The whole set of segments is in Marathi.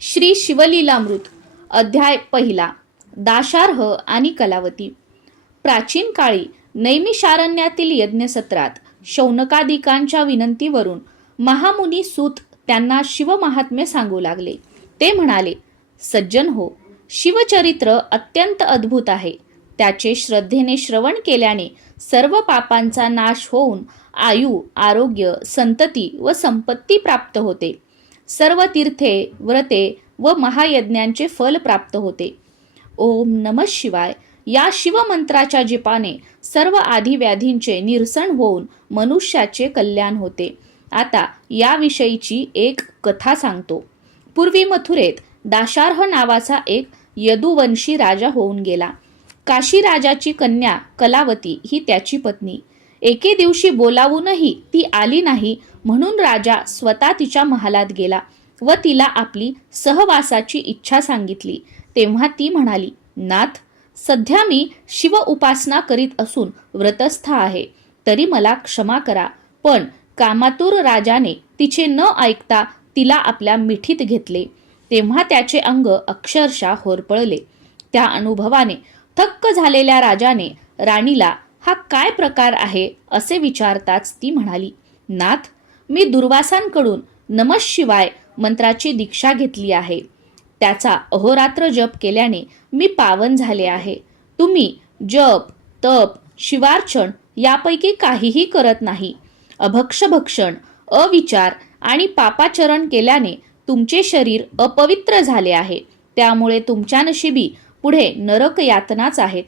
श्री शिवलीलामृत अध्याय पहिला. दाशार्ह आणि कलावती. प्राचीन काळी नैमिषारण्यातील यज्ञसत्रात शौनकादिकांच्या विनंतीवरून महामुनी सूत त्यांना शिवमहात्म्य सांगू लागले. ते म्हणाले, सज्जन हो, शिवचरित्र अत्यंत अद्भुत आहे. त्याचे श्रद्धेने श्रवण केल्याने सर्व पापांचा नाश होऊन आयु, आरोग्य, संतती व संपत्ती प्राप्त होते. सर्व तीर्थे, व्रते व महायज्ञांचे फल प्राप्त होते. ओम नमः शिवाय या शिवमंत्राच्या जपाने सर्व आधिव्याधींचे निरसन होऊन मनुष्याचे कल्याण होते. आता याविषयीची एक कथा सांगतो. पूर्वी मथुरेत दाशार्ह नावाचा एक यदुवंशी राजा होऊन गेला. काशी राजाची कन्या कलावती ही त्याची पत्नी. एके दिवशी बोलावूनही ती आली नाही, म्हणून राजा स्वतः तिच्या महालात गेला व तिला आपली सहवासाची इच्छा सांगितली. तेव्हा ती म्हणाली, नाथ, सध्या मी शिव उपासना करीत असून व्रतस्थ आहे, तरी मला क्षमा करा. पण कामातुर राजाने तिचे न ऐकता तिला आपल्या मिठीत घेतले. तेव्हा त्याचे अंग अक्षरशः होरपळले. त्या अनुभवाने थक्क झालेल्या राजाने राणीला हा काय प्रकार आहे असे विचारताच ती म्हणाली, नाथ, मी दुर्वासांकडून नमः शिवाय मंत्राची दीक्षा घेतली आहे. त्याचा अहोरात्र जप केल्याने मी पावन झाले आहे. तुम्ही जप, तप, शिवार्चन यापैकी काहीही करत नाही. अभक्षभक्षण, अविचार आणि पापाचरण केल्याने तुमचे शरीर अपवित्र झाले आहे. त्यामुळे तुमच्या नशिबी पुढे नरक यातनाच आहेत.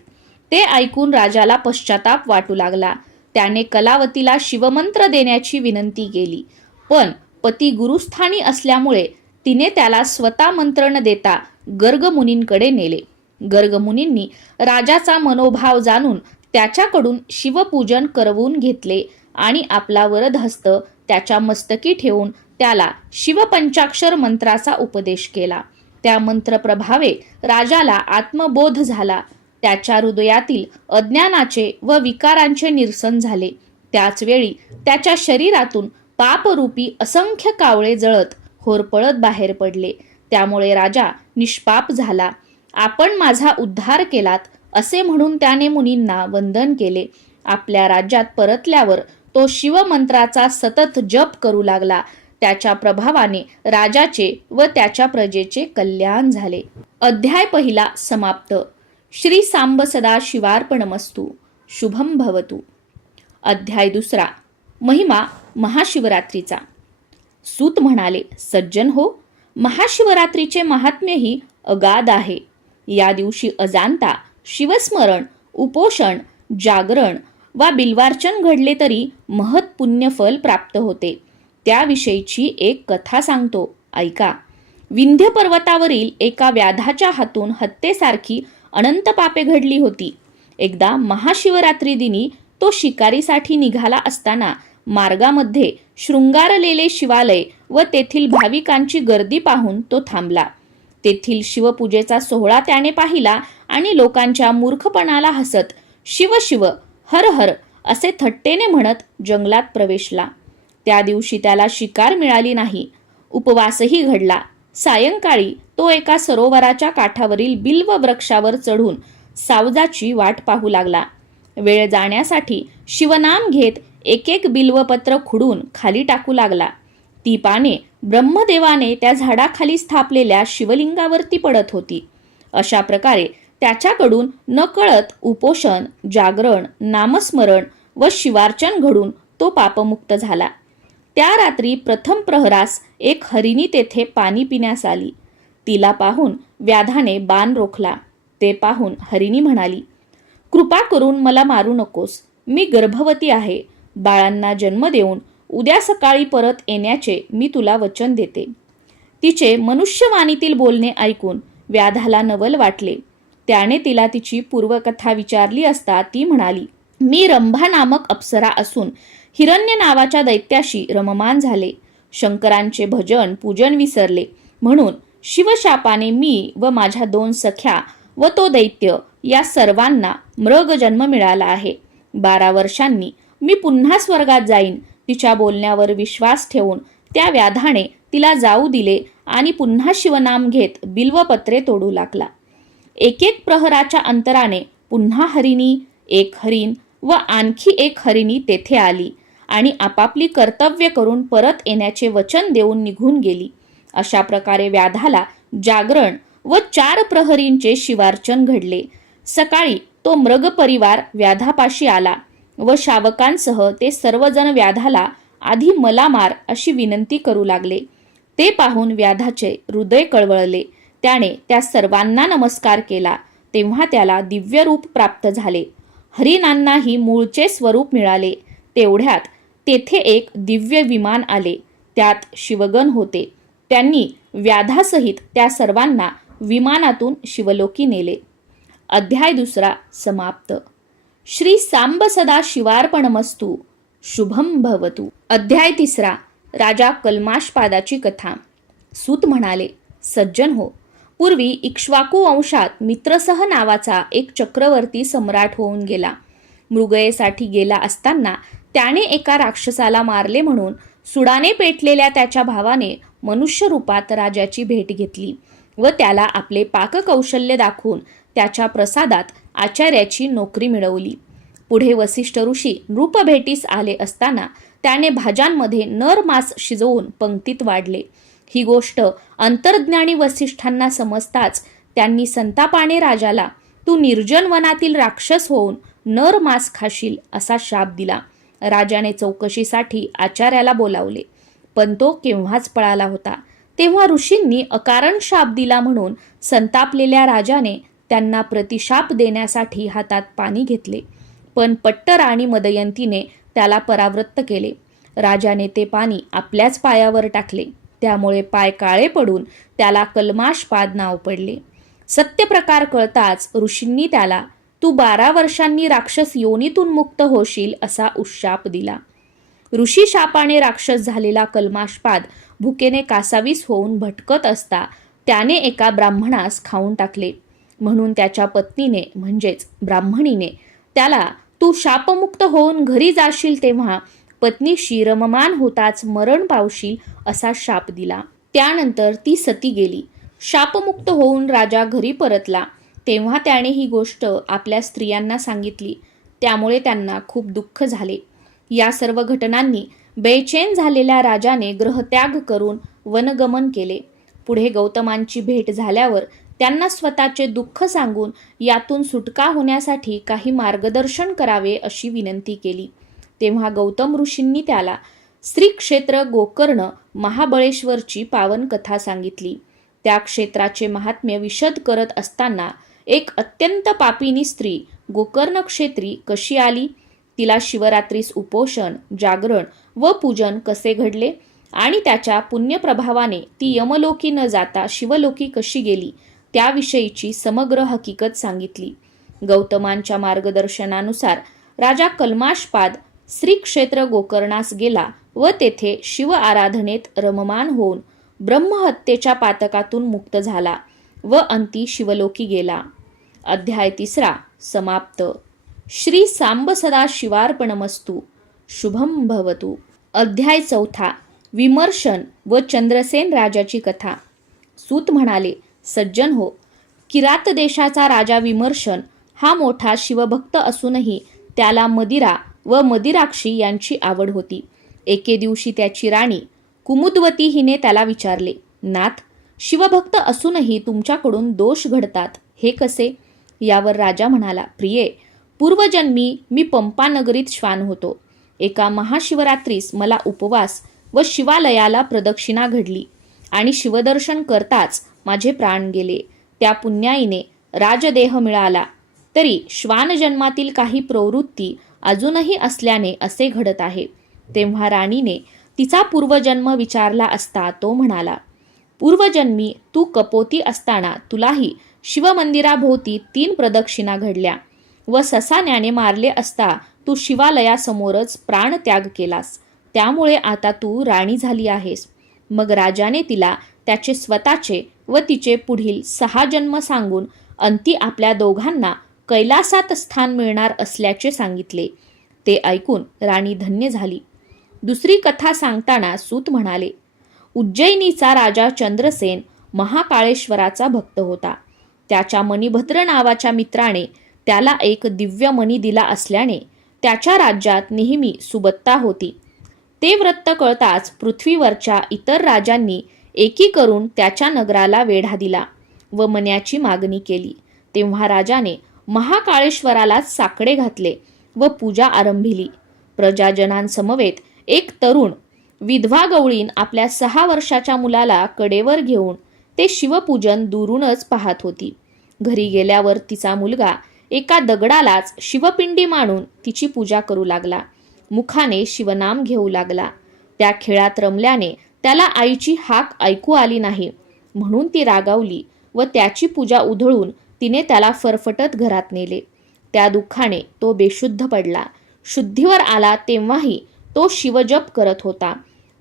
ते ऐकून राजाला पश्चाताप वाटू लागला. त्याने कलावतीला शिवमंत्र देण्याची विनंती केली, पण पती गुरुस्थानी असल्यामुळे तिने त्याला स्वतः मंत्र न देता गर्गमुनींकडे नेले. गर्गमुनींनी राजाचा मनोभाव जाणून त्याच्याकडून शिवपूजन करवून घेतले आणि आपला वरदहस्त त्याच्या मस्तकी ठेवून त्याला शिवपंचाक्षर मंत्राचा उपदेश केला. त्या मंत्रप्रभावे राजाला आत्मबोध झाला. त्याच्या हृदयातील अज्ञानाचे व विकारांचे निरसन झाले. त्याच वेळी त्याच्या शरीरातून पापरूपी असंख्य कावळे जळत होरपळत बाहेर पडले. त्यामुळे राजा निष्पाप झाला. आपण माझा उद्धार केलात असे म्हणून त्याने मुनींना वंदन केले. आपल्या राज्यात परतल्यावर तो शिवमंत्राचा सतत जप करू लागला. त्याच्या प्रभावाने राजाचे व त्याच्या प्रजेचे कल्याण झाले. अध्याय पहिला समाप्त. श्री सांब सदा शिवार्पणमस्तु. शुभम भवतु. अध्याय दुसरा. महिमा महाशिवरात्रीचा. सूत म्हणाले, सज्जन हो, महाशिवरात्रीचे महात्म्यही अगाध आहे. या दिवशी अजांता शिवस्मरण, उपोषण, जागरण वा बिल्वार्चन घडले तरी महत् पुण्यफल प्राप्त होते. त्याविषयीची एक कथा सांगतो, ऐका. विंध्य पर्वतावरील एका व्याधाच्या हातून हत्येसारखी अनंत पापे घडली होती. एकदा महाशिवरात्री दिनी तो शिकारीसाठी निघाला असताना मार्गामध्ये शृंगारलेले शिवालय व तेथील भाविकांची गर्दी पाहून तो थांबला. तेथील शिवपूजेचा सोहळा त्याने पाहिला आणि लोकांच्या मूर्खपणाला हसत शिव शिव, हर हर असे थट्टेने म्हणत जंगलात प्रवेशला. त्या दिवशी त्याला शिकार मिळाली नाही. उपवासही घडला. सायंकाळी तो एका सरोवराच्या काठावरील बिल्व वृक्षावर चढून सावजाची वाट पाहू लागला. वेळ जाण्यासाठी शिवनाम घेत एक एक बिल्वपत्र खुडून खाली टाकू लागला. ती पाने ब्रह्मदेवाने त्या झाडाखाली स्थापलेल्या शिवलिंगावरती पडत होती. अशा प्रकारे त्याच्याकडून नकळत उपोषण, जागरण, नामस्मरण व शिवार्चन घडून तो पापमुक्त झाला. त्या रात्री प्रथम प्रहरास एक हरिणी तेथे पाणी पिण्यास आली. तिला पाहून व्याधाने बाण रोखला. ते पाहून हरिणी म्हणाली, कृपा करून मला मारू नकोस. मी गर्भवती आहे. बाळांना जन्म देऊन उद्या सकाळी परत येण्याचे मी तुला वचन देते. तिचे मनुष्यवाणीतील बोलणे ऐकून व्याधाला नवल वाटले. त्याने तिला तिची पूर्वकथा विचारली असता ती म्हणाली, मी रंभा नामक अप्सरा असून हिरण्य नावाच्या दैत्याशी रममान झाले. शंकरांचे भजन पूजन विसरले, म्हणून शिवशापाने मी व माझ्या 2 सख्या व तो दैत्य या सर्वांना मृग जन्म मिळाला आहे. 12 वर्षांनी मी पुन्हा स्वर्गात जाईन. तिच्या बोलण्यावर विश्वास ठेवून त्या व्याधाने तिला जाऊ दिले आणि पुन्हा शिवनाम घेत बिल्वपत्रे तोडू लागला. एक एक प्रहराच्या अंतराने पुन्हा हरिणी, एक हरिण व आणखी एक हरिणी तेथे आली आणि आपापली कर्तव्य करून परत येण्याचे वचन देऊन निघून गेली. अशा प्रकारे व्याधाला जागरण व 4 प्रहरींचे शिवार्चन घडले. सकाळी तो मृग परिवार व्याधापाशी आला व शावकांसह ते सर्वजण व्याधाला आधी मला मार अशी विनंती करू लागले. ते पाहून व्याधाचे हृदय कळवळले. त्याने त्या सर्वांना नमस्कार केला. तेव्हा त्याला दिव्य रूप प्राप्त झाले. हरिणांनाही मूळचे स्वरूप मिळाले. तेवढ्यात तेथे एक दिव्य विमान आले. त्यात शिवगण होते. त्यांनी व्याधासहित त्या सर्वांना विमानातून शिवलोकी नेले. अध्याय 2 समाप्त. श्री सांब सदा शिवार्पणमस्तु. शुभम भवतु. अध्याय 3 राजा कल्माषपादाची कथा. सूत म्हणाले, सज्जन हो, पूर्वी इक्ष्वाकू वंशात मित्रसह नावाचा एक चक्रवर्ती सम्राट होऊन गेला. मृगयेसाठी गेला असताना त्याने एका राक्षसाला मारले म्हणून सुडाने पेटलेल्या त्याच्या भावाने मनुष्य रूपात राजाची भेट घेतली व त्याला आपले पाककौशल्य दाखवून त्याच्या प्रसादात आचार्याची नोकरी मिळवली. पुढे वसिष्ठ ऋषी नृपभेटीस आले असताना त्याने भाज्यांमध्ये नर मांस शिजवून पंक्तीत वाढले. ही गोष्ट अंतर्ज्ञानी वसिष्ठांना समजताच त्यांनी संतापाने राजाला तू निर्जन वनातील राक्षस होऊन नर मांस खाशील असा शाप दिला. राजाने चौकशीसाठी आचार्याला बोलावले, पण तो केव्हाच पळाला होता. तेव्हा ऋषींनी अकारण शाप दिला म्हणून संतापलेल्या राजाने त्यांना प्रतिशाप देण्यासाठी हातात पाणी घेतले, पण पट्टराणी मदयंतीने त्याला परावृत्त केले. राजाने ते पाणी आपल्याच पायावर टाकले. त्यामुळे पाय काळे पडून त्याला कल्माषपाद नाव पडले. सत्यप्रकार कळताच ऋषींनी त्याला तू 12 वर्षांनी राक्षस योनीतून मुक्त होशील असा उशाप दिला. ऋषी शापाने राक्षस झालेला कल्माषपाद भुकेने कासावीस होऊन भटकत असता त्याने एका ब्राह्मणास खाऊन टाकले. म्हणून त्याच्या पत्नीने म्हणजेच ब्राह्मणीने त्याला तू शापमुक्त होऊन घरी जाशील तेव्हा पत्नीशी रममान होताच मरण पावशील असा शाप दिला. त्यानंतर ती सती गेली. शापमुक्त होऊन राजा घरी परतला. तेव्हा त्याने ही गोष्ट आपल्या स्त्रियांना सांगितली. त्यामुळे त्यांना खूप दुःख झाले. या सर्व घटनांनी बेचैन झालेल्या राजाने ग्रहत्याग करून वनगमन केले. पुढे गौतमांची भेट झाल्यावर त्यांना स्वतःचे दुःख सांगून यातून सुटका होण्यासाठी काही मार्गदर्शन करावे अशी विनंती केली. तेव्हा गौतम ऋषींनी त्याला श्री क्षेत्र गोकर्ण महाबळेश्वरची पावन कथा सांगितली. त्या क्षेत्राचे महात्म्य विशद करत असताना एक अत्यंत पापिनी स्त्री गोकर्ण क्षेत्री कशी आली, तिला शिवरात्रीस उपोषण, जागरण व पूजन कसे घडले आणि त्याच्या पुण्यप्रभावाने ती यमलोकी न जाता शिवलोकी कशी गेली त्याविषयीची समग्र हकीकत सांगितली. गौतमांच्या मार्गदर्शनानुसार राजा कल्माषपाद श्री क्षेत्र गोकर्णास गेला व तेथे शिव आराधनेत रममान होऊन ब्रह्महत्येच्या पातकातून मुक्त झाला व अंती शिवलोकी गेला. अध्याय 3 समाप्त. श्री सांब सदा शिवार्पणमस्तु. शुभम भवतु. अध्याय 4 विमर्शन व चंद्रसेन राजाची कथा. सूत म्हणाले, सज्जन हो, किरात देशाचा राजा विमर्शन हा मोठा शिवभक्त असूनही त्याला मदिरा व मदिराक्षी यांची आवड होती. एके दिवशी त्याची राणी कुमुद्वती हिने त्याला विचारले, नाथ, शिवभक्त असूनही तुमच्याकडून दोष घडतात, हे कसे? यावर राजा म्हणाला, प्रिये, पूर्वजन्मी मी पंपा नगरीत श्वान होतो. एका महाशिवरात्रीस मला उपवास व शिवालयाला प्रदक्षिणा घडली आणि शिवदर्शन करताच माझे प्राण गेले. त्या पुण्याईने राजदेह मिळाला. तरी श्वान जन्मातील काही प्रवृत्ती अजूनही असल्याने असे घडत आहे. तेव्हा राणीने तिचा पूर्वजन्म विचारला असता तो म्हणाला, पूर्वजन्मी तू कपोती असताना तुलाही शिवमंदिराभोवती 3 प्रदक्षिणा घडल्या व ससाण्याने मारले असता तू शिवालयासमोरच प्राणत्याग केलास. त्यामुळे आता तू राणी झाली आहेस. मग राजाने तिला त्याचे स्वतःचे व तिचे पुढील 6 जन्म सांगून अंती आपल्या दोघांना कैलासात स्थान मिळणार असल्याचे सांगितले. ते ऐकून राणी धन्य झाली. दुसरी कथा सांगताना सूत म्हणाले, उज्जैनीचा राजा चंद्रसेन महाकाळेश्वराचा भक्त होता. त्याच्या मणिभद्र नावाच्या मित्राने त्याला एक दिव्य मणी दिला असल्याने त्याच्या राज्यात नेहमी सुबत्ता होती. ते वृत्त कळताच पृथ्वीवरच्या इतर राजांनी एकी करून त्याच्या नगराला वेढा दिला व मण्याची मागणी केली. तेव्हा राजाने महाकाळेश्वरालाच साकडे घातले व पूजा आरंभिली. प्रजाजनांसमवेत एक तरुण विधवा गवळीन आपल्या 6 वर्षाच्या मुलाला कडेवर घेऊन ते शिवपूजन दुरूनच पाहत होती. घरी गेल्यावर तिचा मुलगा एका दगडालाच शिवपिंडी मांडून तिची पूजा करू लागला. मुखाने शिवनाम घेऊ लागला. त्या खेळात रमल्याने त्याला आईची हाक ऐकू आली नाही, म्हणून ती रागावली व त्याची पूजा उधळून तिने त्याला फरफटत घरात नेले. त्या दुःखाने तो बेशुद्ध पडला. शुद्धीवर आला तेव्हाही तो शिवजप करत होता.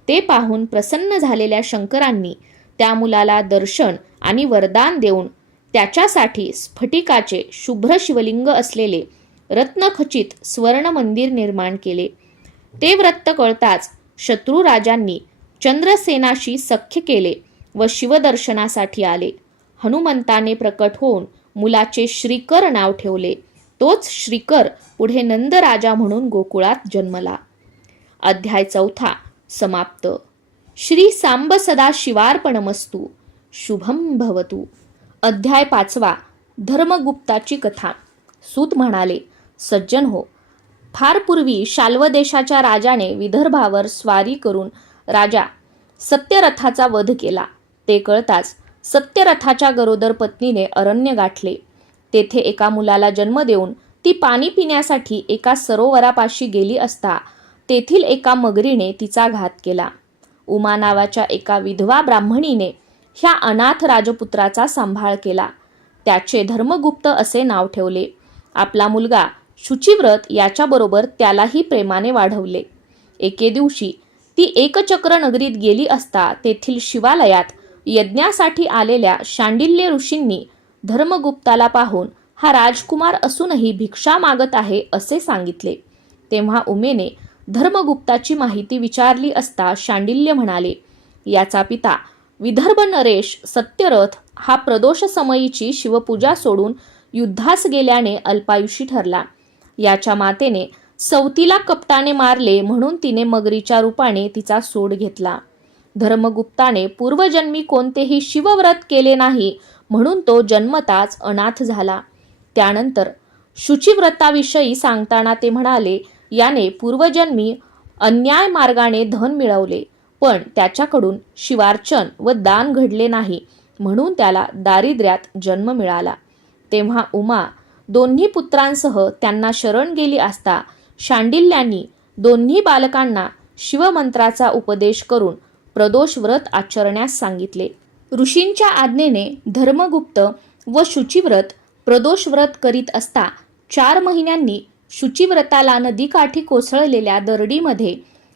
ते पाहून प्रसन्न झालेल्या शंकरांनी त्या मुलाला दर्शन आणि वरदान देऊन त्याच्यासाठी स्फटिकाचे शुभ्र शिवलिंग असलेले रत्नखचित स्वर्ण मंदिर निर्माण केले. ते व्रत कळताच शत्रू राजांनी चंद्रसेनाशी सख्य केले व शिवदर्शनासाठी आले. हनुमंताने प्रकट होऊन मुलाचे श्रीकर नाव ठेवले. तोच श्रीकर पुढे नंद राजा म्हणून गोकुळात जन्मला. अध्याय 4 समाप्त. श्री सांब सदा शिवार्पणमस्तु. शुभम भवतु. अध्याय 5 धर्मगुप्ताची कथा. सूत म्हणाले, सज्जन हो, फार पूर्वी शाल्व देशाच्या राजाने विदर्भावर स्वारी करून राजा सत्यरथाचा वध केला. ते कळताच सत्यरथाच्या गरोदर पत्नीने अरण्य गाठले. तेथे एका मुलाला जन्म देऊन ती पाणी पिण्यासाठी एका सरोवरापाशी गेली असता तेथील एका मगरीने तिचा घात केला. उमा नावाच्या एका विधवा ब्राह्मणीने ह्या अनाथ राजपुत्राचा सांभाळ केला. त्याचे धर्मगुप्त असे नाव ठेवले. आपला मुलगा शुचिव्रत याच्याबरोबर त्यालाही प्रेमाने वाढवले. एके दिवशी ती एकचक्र नगरीत गेली असता तेथील शिवालयात यज्ञासाठी आलेल्या शांडिल्य ऋषींनी धर्मगुप्ताला पाहून हा राजकुमार असूनही भिक्षा मागत आहे असे सांगितले. तेव्हा उमेने धर्मगुप्ताची माहिती विचारली असता शांडिल्य म्हणाले, याचा पिता विदर्भ नरेश सत्यरथ हा प्रदोष समयीची शिवपूजा सोडून युद्धास गेल्याने अल्पायुषी ठरला. याच्या मातेने सवतीला कपटाने मारले म्हणून तिने मगरीच्या रूपाने तिचा सूड घेतला. धर्मगुप्ताने पूर्वजन्मी कोणतेही शिवव्रत केले नाही म्हणून तो जन्मताच अनाथ झाला. त्यानंतर शुचिव्रताविषयी सांगताना ते म्हणाले, याने पूर्वजन्मी अन्याय मार्गाने धन मिळवले, पण त्याच्याकडून शिवार्चन व दान घडले नाही म्हणून त्याला दारिद्र्यात जन्म मिळाला. तेव्हा उमा दोन्ही पुत्रांसह त्यांना शरण गेली असता शांडिल्यांनी दोन्ही बालकांना शिवमंत्राचा उपदेश करून प्रदोष व्रत आचरण्यास सांगितले. ऋषींच्या आज्ञेने धर्मगुप्त व शुचिव्रत प्रदोष व्रत करीत असता 4 महिन्यांनी शुचिव्रताला नदीकाठी कोसळलेल्या दरडीमध्ये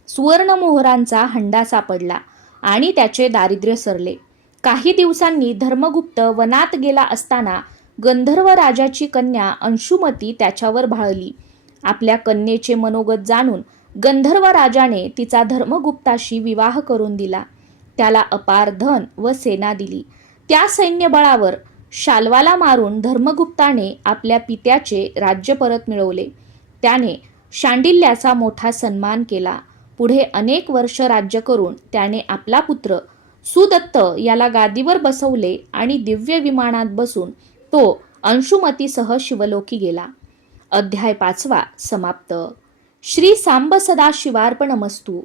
सुवर्णमोहरांचा हंडा सापडला आणि त्याचे दारिद्र्य सरले. काही दिवसांनी धर्मगुप्त वनात गेला असताना गंधर्व राजाची कन्या अंशुमती त्याच्यावर भाळली. आपल्या कन्येचे मनोगत जाणून गंधर्व राजाने तिचा धर्मगुप्ताशी विवाह करून दिला. त्याला अपार धन व सेना दिली. त्या सैन्यबळावर शाल्वाला मारून धर्मगुप्ताने आपल्या पित्याचे राज्य परत मिळवले. त्याने शांडिल्याचा मोठा सन्मान केला. पुढे अनेक वर्ष राज्य करून त्याने आपला पुत्र सुदत्त याला गादीवर बसवले आणि दिव्य विमानात बसून तो अंशुमतीसह शिवलोकी गेला. अध्याय 5 समाप्त. श्री सांब सदा शिवार्पणमस्तु.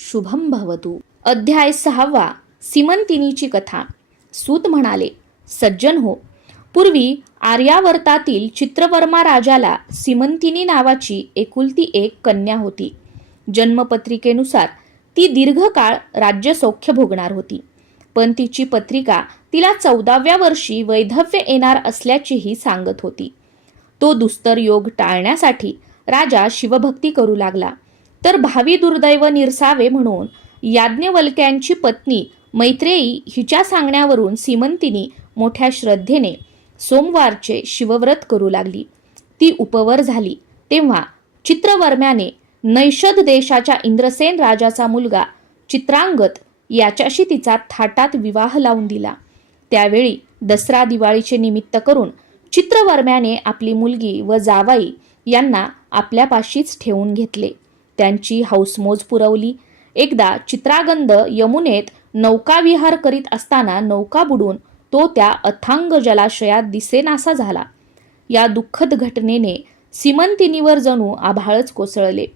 शुभम भवतु. अध्याय 6 सीमंतिनीची कथा. सूत म्हणाले, सज्जन हो, पूर्वी आर्यावर्तातील चित्रवर्मा राजाला सीमंतिनी नावाची एकुलती एक कन्या होती. जन्मपत्रिकेनुसार ती दीर्घकाळ राज्यसौख्य भोगणार होती, पण तिची पत्रिका तिला 14व्या वर्षी वैधव्य येणार असल्याचीही सांगत होती. तो दुस्तर योग टाळण्यासाठी राजा शिवभक्ती करू लागला. तर भावी दुर्दैव निरसावे म्हणून याज्ञवल्क्यांची पत्नी मैत्रेयी हिच्या सांगण्यावरून सीमंतिनी मोठ्या श्रद्धेने सोमवारचे शिवव्रत करू लागली. ती उपवर झाली तेव्हा चित्रवर्म्याने नैषद देशाच्या इंद्रसेन राजाचा मुलगा चित्रांगत याच्याशी तिचा थाटात विवाह लावून दिला. त्यावेळी दसरा दिवाळीचे निमित्त करून चित्रवर्म्याने आपली मुलगी व जावाई यांना आपल्यापाशीच ठेवून घेतले. त्यांची हौसमोज पुरवली. एकदा चित्रागंध यमुनेत नौकाविहार करीत असताना नौका बुडून तो त्या अथांग जलाशयात दिसेनासा झाला. या दुःखद घटनेने सीमंतिनीवर जणू आभाळच कोसळले.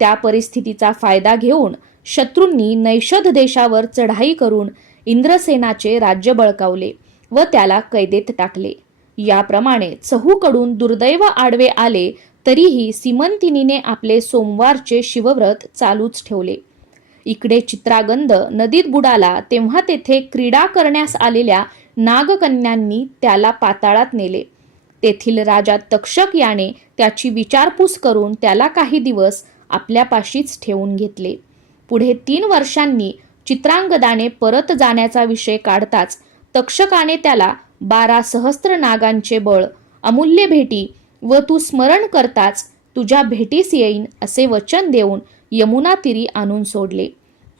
त्या परिस्थितीचा फायदा घेऊन शत्रूंनी नैषध देशावर चढाई करून इंद्रसेनाचे राज्य बळकावले व त्याला कैदेत टाकले. याप्रमाणे चहूकडून दुर्दैव आडवे आले तरीही सीमंतिनीने आपले सोमवारचे शिवव्रत चालूच ठेवले. इकडे चित्रागंध नदीत बुडाला तेव्हा तेथे क्रीडा करण्यास आलेल्या नागकन्यांनी त्याला पाताळात नेले. तेथील राजा तक्षक याने त्याची विचारपूस करून त्याला काही दिवस आपल्यापाशीच ठेवून घेतले. पुढे 3 वर्षांनी चित्रांगदाने परत जाण्याचा विषय काढताच तक्षकाने त्याला 12 सहस्त्र नागांचे बळ, अमूल्य भेटी व तू स्मरण करताच तुझ्या भेटीस येईन असे वचन देऊन यमुना तीरी आणून सोडले.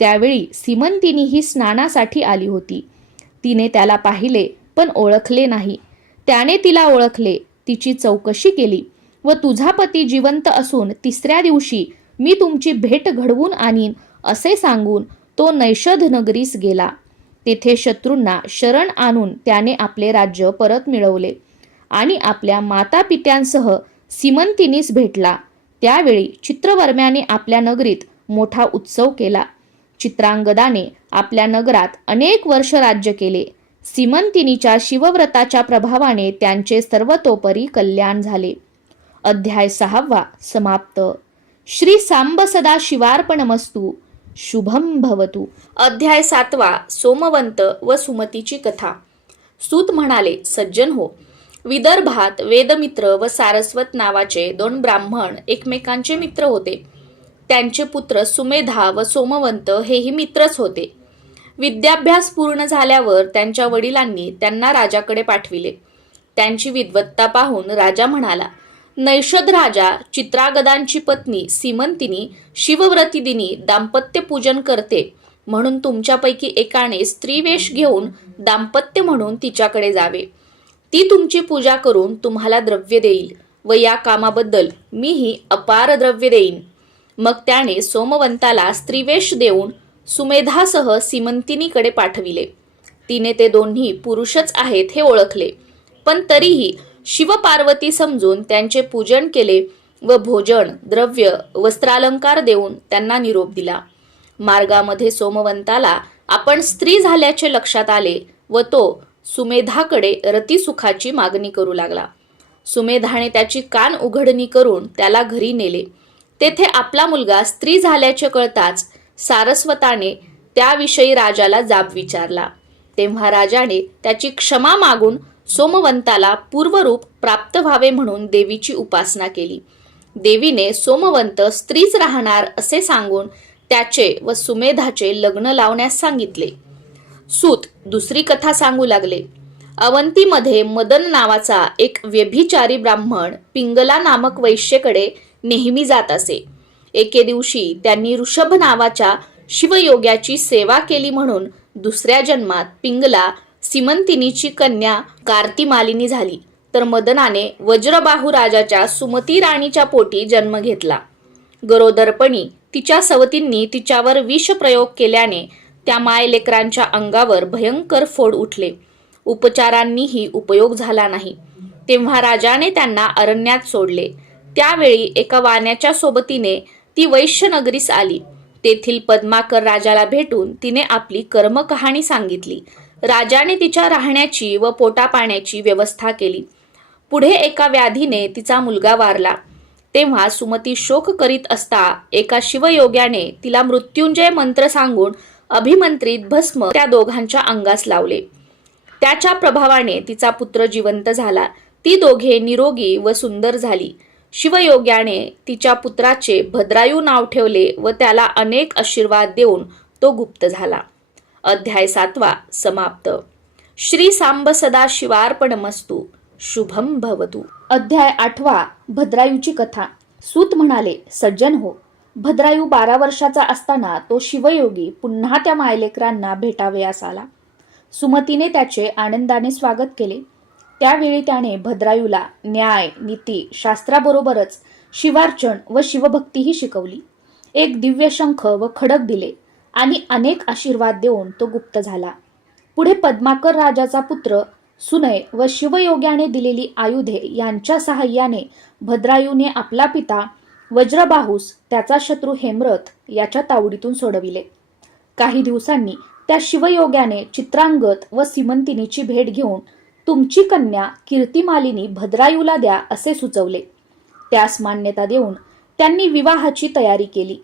त्यावेळी सीमंतिनी ही स्नानासाठी आली होती. तिने त्याला पाहिले पण ओळखले नाही. त्याने तिला ओळखले, तिची चौकशी केली व तुझा पती जिवंत असून 3ऱ्या दिवशी मी तुमची भेट घडवून आणीन असे सांगून तो नैषध नगरीस गेला. तेथे शत्रूंना शरण आणून त्याने आपले राज्य परत मिळवले आणि आपल्या माता पित्यांसह सीमंतिनीस भेटला. त्यावेळी चित्रवर्म्याने आपल्या नगरीत मोठा उत्सव केला. चित्रांगदाने आपल्या नगरात अनेक वर्ष राज्य केले. सीमंतिनीच्या शिवव्रताच्या प्रभावाने त्यांचे सर्वतोपरी कल्याण झाले. अध्याय 6 समाप्त. श्री सांब सदा शिवार्पणमस्तु. शुभम भवतु. अध्याय 7 सोमवंत व सुमतीची कथा. सूत म्हणाले, सज्जन हो, विदर्भात वेदमित्र व सारस्वत नावाचे 2 ब्राह्मण एकमेकांचे मित्र होते. त्यांचे पुत्र सुमेधा व सोमवंत हेही मित्रच होते. विद्याभ्यास पूर्ण झाल्यावर त्यांच्या वडिलांनी त्यांना राजाकडे पाठविले. त्यांची विद्वत्ता पाहून राजा म्हणाला, नैषध राजा चित्रागदांची पत्नी सीमंतिनी शिवव्रती दिनी दाम्पत्य पूजन करते, म्हणून तुमच्यापैकी एकाने स्त्रीवेश घेऊन दाम्पत्य म्हणून तिच्याकडे जावे. ती तुमची पूजा करून तुम्हाला द्रव्य देईल व या कामाबद्दल मीही अपार द्रव्य देईन. मग त्याने सोमवंताला स्त्रीवेश देऊन सुमेधासह सीमंतिनीकडे पाठविले. तिने ते दोन्ही पुरुषच आहेत हे ओळखले, पण तरीही शिवपार्वती समजून त्यांचे पूजन केले व भोजन, द्रव्य, वस्त्रालंकार देऊन त्यांना निरोप दिला. मार्गामध्ये सोमवंताला आपण स्त्री झाल्याचे लक्षात आले व तो सुमेधाकडे रतिसुखाची मागणी करू लागला. सुमेधाने त्याची कान उघडणी करून त्याला घरी नेले. तेथे आपला मुलगा स्त्री झाल्याचे कळताच सारस्वताने त्याविषयी राजाला जाब विचारला. तेव्हा राजाने त्याची क्षमा मागून सोमवंताला पूर्वरूप प्राप्त व्हावे म्हणून देवीची उपासना केली. देवीने सोमवंत स्त्रीच राहणार असे सांगून त्याचे व सुमेधाचे लग्न लावण्यास सांगितले. सूत दुसरी कथा सांगू लागले. अवंतीमध्ये मदन नावाचा एक व्यभिचारी ब्राह्मण पिंगला नामक वैश्येकडे नेहमी जात असे. एके दिवशी त्यांनी ऋषभ नावाच्या शिवयोग्याची सेवा केली म्हणून 2ऱ्या जन्मात पिंगला सीमंतिनीची कन्या कार्तिमालिनी झाली, तर मदनाने वज्रबाहू राजाच्या सुमती राणीच्या पोटी जन्म घेतला. गरोदरपणी तिच्या सवतींनी तिच्यावर विषप्रयोग केल्याने त्या मायलेकरांच्या अंगावर भयंकर फोड उठले. उपचारांनीही उपयोग झाला नाही. तेव्हा राजाने त्यांना अरण्यात सोडले. त्यावेळी एका वाण्याच्या सोबतीने ती वैश्यनगरीस आली. तेथील पद्माकर राजाला भेटून तिने आपली कर्मकहाणी सांगितली. राजाने तिच्या राहण्याची व पोटापाण्याची व्यवस्था केली. पुढे एका व्याधीने तिचा मुलगा वारला. तेव्हा सुमती शोक करीत असता एका शिवयोग्याने तिला मृत्युंजय मंत्र सांगून अभिमंत्रित भस्म त्या दोघांच्या अंगास लावले. त्याच्या प्रभावाने तिचा पुत्र जिवंत झाला. ती दोघे निरोगी व सुंदर झाली. शिवयोग्याने तिच्या पुत्राचे भद्रायू नाव ठेवले व त्याला अनेक आशीर्वाद देऊन तो गुप्त झाला. अध्याय 7 समाप्त. श्री सांब सदा शिवार्पणमस्तु. शुभम भवतु. अध्याय 8 भद्रायूची कथा. सूत म्हणाले, सज्जन हो, भद्रायू 12 वर्षाचा असताना तो शिवयोगी पुन्हा त्या मायलेकरांना भेटावयास आला. सुमतीने त्याचे आनंदाने स्वागत केले. त्यावेळी त्याने भद्रायूला न्याय, नीती, शास्त्राबरोबरच शिवार्चन व शिवभक्तीही शिकवली. एक दिव्य शंख व खडक दिले आणि अनेक आशीर्वाद देऊन तो गुप्त झाला. पुढे पद्माकर राजाचा पुत्र सुनय व शिवयोग्याने दिलेली आयुधे यांच्या सहाय्याने भद्रायूने आपला पिता वज्रबाहूस त्याचा शत्रू हेमरथ याच्या तावडीतून सोडविले. काही दिवसांनी त्या शिवयोग्याने चित्रांगद व सीमंतिनीची भेट घेऊन तुमची कन्या कीर्तिमालिनी भद्रायूला द्या असे सुचवले. त्यास मान्यता देऊन त्यांनी विवाहाची तयारी केली.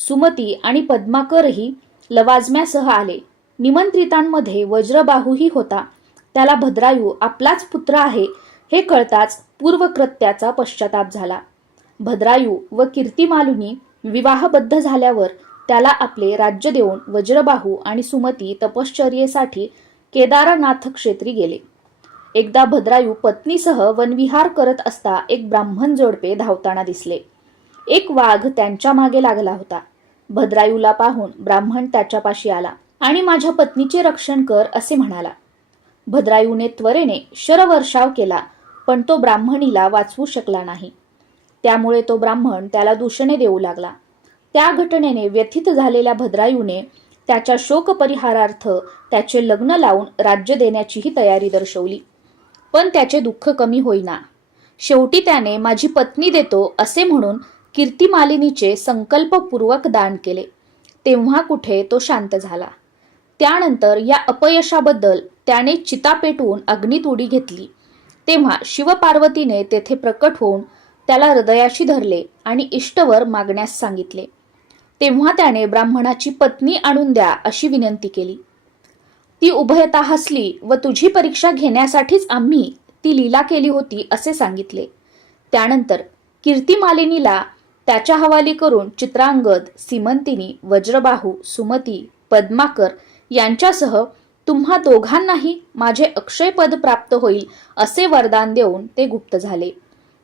सुमती आणि पद्माकरही लवाजम्यासह आले. निमंत्रितांमध्ये वज्रबाहूही होता. त्याला भद्रायू आपलाच पुत्र आहे हे कळताच पूर्वकृत्याचा पश्चाताप झाला. भद्रायू व कीर्तिमालिनी विवाहबद्ध झाल्यावर त्याला आपले राज्य देऊन वज्रबाहू आणि सुमती तपश्चर्येसाठी केदारनाथ क्षेत्री गेले. एकदा भद्रायू पत्नीसह वनविहार करत असता एक ब्राह्मण जोडपे धावताना दिसले. एक वाघ त्यांच्या मागे लागला होता. भद्रायूला पाहून ब्राह्मण त्याच्यापाशी आला आणि माझ्या पत्नीचे रक्षण कर असे म्हणाला. भद्रायूने त्वरेने शरवर्षाव केला, पण तो ब्राह्मणीला वाचवू शकला नाही. त्यामुळे तो ब्राह्मण त्याला दूषणे देऊ लागला. त्या घटनेने व्यथित झालेल्या भद्रायूने त्याच्या शोकपरिहारार्थ त्याचे लग्न लावून राज्य देण्याचीही तयारी दर्शवली. पण त्याचे दुःख कमी होईना. शेवटी त्याने माझी पत्नी देतो असे म्हणून कीर्तिमालिनीचे संकल्पपूर्वक दान केले. तेव्हा कुठे तो शांत झाला. त्यानंतर या अपयशाबद्दल त्याने चिता पेटवून अग्नीत उडी घेतली. तेव्हा शिवपार्वतीने तेथे प्रकट होऊन त्याला हृदयाशी धरले आणि इष्टवर मागण्यास सांगितले. तेव्हा त्याने ब्राह्मणाची पत्नी आणून द्या अशी विनंती केली. ती उभयता हसली व तुझी परीक्षा घेण्यासाठीच आम्ही ती लीला केली होती असे सांगितले. त्यानंतर कीर्तिमालिनीला त्याच्या हवाली करून चित्रांगद, सीमंतिनी, वज्रबाहू, सुमती, पद्माकर यांच्यासह तुम्हा दोघांनाही माझे अक्षय पद प्राप्त होईल असे वरदान देऊन ते गुप्त झाले.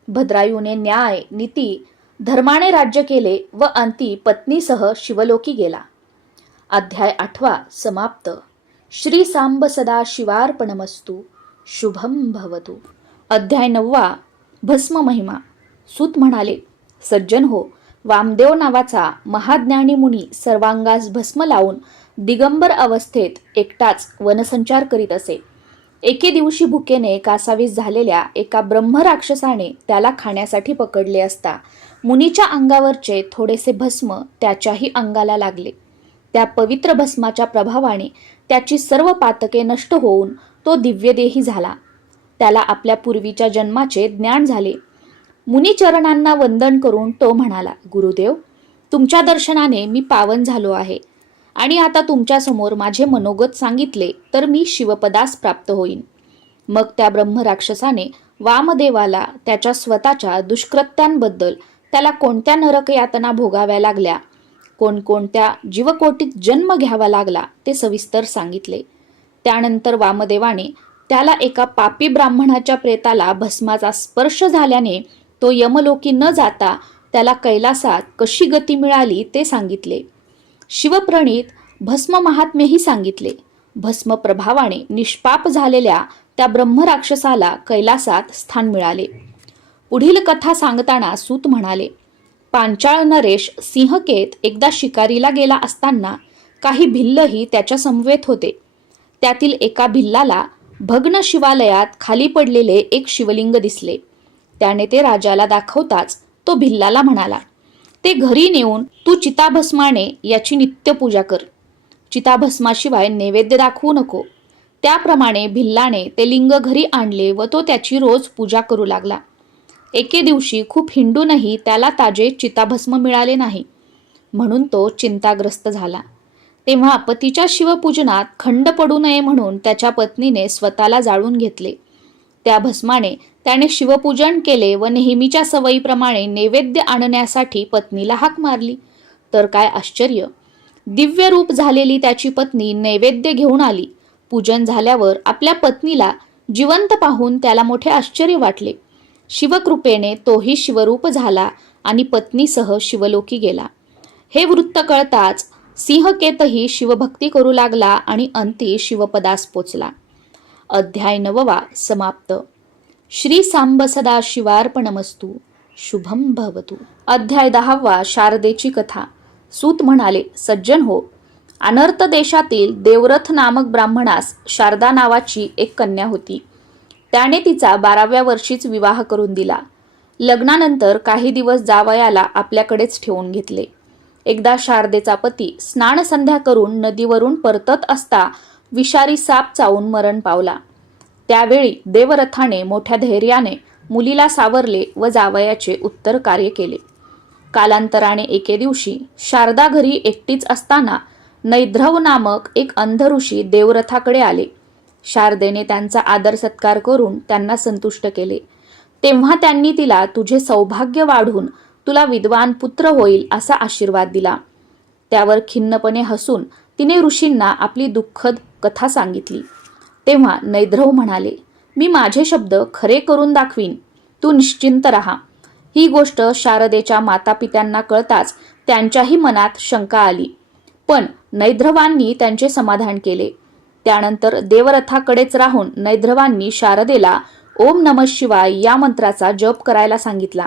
भद्रायूने न्याय, नीती, धर्माने राज्य केले व अंती पत्नीसह शिवलोकी गेला. अध्याय 8 समाप्त. श्री सांब सदा शिवार्पणमस्तु. शुभम भवतु. अध्याय 9 भस्म महिमा. सूत म्हणाले, सज्जन हो, वामदेव नावाचा महाज्ञानी मुनी सर्वांगास भस्म लावून दिगंबर अवस्थेत एकटाच वनसंचार करीत असे. एके दिवशी भुकेने कासावीस झालेल्या एका ब्रह्मराक्षसाने त्याला खाण्यासाठी पकडले असता मुनीच्या अंगावरचे थोडेसे भस्म त्याच्याही अंगाला लागले. त्या पवित्र भस्माच्या प्रभावाने त्याची सर्व पातके नष्ट होऊन तो दिव्यदेही झाला. त्याला आपल्या पूर्वीच्या जन्माचे ज्ञान झाले. मुनिचरणांना वंदन करून तो म्हणाला, गुरुदेव, तुमच्या दर्शनाने मी पावन झालो आहे आणि आता तुमच्यासमोर माझे मनोगत सांगितले तर मी शिवपदास प्राप्त होईन. मग त्या ब्रह्मराक्षसाने वामदेवाला त्याच्या स्वतःच्या दुष्कृत्यांबद्दल, त्याला कोणत्या नरक यातना भोगाव्या लागल्या, कोणकोणत्या जीवकोटीत जन्म घ्यावा लागला ते सविस्तर सांगितले. त्यानंतर वामदेवाने त्याला एका पापी ब्राह्मणाच्या प्रेताला भस्माचा स्पर्श झाल्याने तो यमलोकी न जाता त्याला कैलासात कशी गती मिळाली ते सांगितले. शिवप्रणीत भस्म महात्म्यही सांगितले. भस्म प्रभावाने निष्पाप झालेल्या त्या ब्रह्मराक्षसाला कैलासात स्थान मिळाले. पुढील कथा सांगताना सूत म्हणाले, पांचाळ नरेश सिंहकेत एकदा शिकारीला गेला असताना काही भिल्लही त्याच्या समवेत होते. त्यातील एका भिल्लाला भग्न शिवालयात खाली पडलेले एक शिवलिंग दिसले. त्याने ते राजाला दाखवताच तो भिल्लाला म्हणाला, ते घरी नेऊन तू चिताभस्माने याची नित्यपूजा कर. चिताभस्माशिवाय नैवेद्य दाखवू नको. त्याप्रमाणे भिल्लाने ते लिंग घरी आणले व तो त्याची रोज पूजा करू लागला. एके दिवशी खूप हिंडूनही त्याला ताजे चिताभस्म मिळाले नाही, म्हणून तो चिंताग्रस्त झाला. तेव्हा पतीच्या शिवपूजनात खंड पडू नये म्हणून त्याच्या पत्नीने स्वतःला जाळून घेतले. त्या भस्माने त्याने शिवपूजन केले व नेहमीच्या सवयीप्रमाणे नैवेद्य आणण्यासाठी पत्नीला हाक मारली. तर काय आश्चर्य! दिव्य रूप झालेली त्याची पत्नी नैवेद्य घेऊन आली. पूजन झाल्यावर आपल्या पत्नीला जिवंत पाहून त्याला मोठे आश्चर्य वाटले. शिवकृपेने तोही शिवरूप झाला आणि पत्नीसह शिवलोकी गेला. हे वृत्त कळताच सिंहकेतही शिवभक्ती करू लागला आणि अंती शिवपदास पोचला. अध्याय 9 समाप्त. श्री सांब सदा शिवार्पणमस्तु. शुभम भवतु. अध्याय 10 शारदेची कथा. सूत म्हणाले, सज्जन हो, अनर्थ देशातील देवरथ नामक ब्राह्मणास शारदा नावाची एक कन्या होती. त्याने तिचा 12व्या वर्षीच विवाह करून दिला. लग्नानंतर काही दिवस जावयाला आपल्याकडेच ठेवून घेतले. एकदा शारदेचा पती स्नान संध्या करून नदीवरून परतत असता विषारी साप चावून मरण पावला. त्यावेळी देवरथाने मोठ्या धैर्याने मुलीला सावरले व जावयाचे उत्तर कार्य केले. कालांतराने एके दिवशी शारदा घरी एकटीच असताना नैध्रव नामक एक अंध ऋषी देवरथाकडे आले. शारदेने त्यांचा आदर सत्कार करून त्यांना संतुष्ट केले. तेव्हा त्यांनी तिला तुझे सौभाग्य वाढून तुला विद्वान पुत्र होईल असा आशीर्वाद दिला. त्यावर खिन्नपणे हसून तिने ऋषींना आपली दुःखद कथा सांगितली. तेव्हा नैध्रव म्हणाले, मी माझे शब्द खरे करून दाखवीन, तू निश्चिंत राहा. ही गोष्ट शारदेच्या मातापित्यांना कळताच त्यांच्याही मनात शंका आली, पण नैध्रवांनी त्यांचे समाधान केले. त्यानंतर देवरथाकडेच राहून नैध्रवांनी शारदेला ओम नमः शिवाय या मंत्राचा जप करायला सांगितला.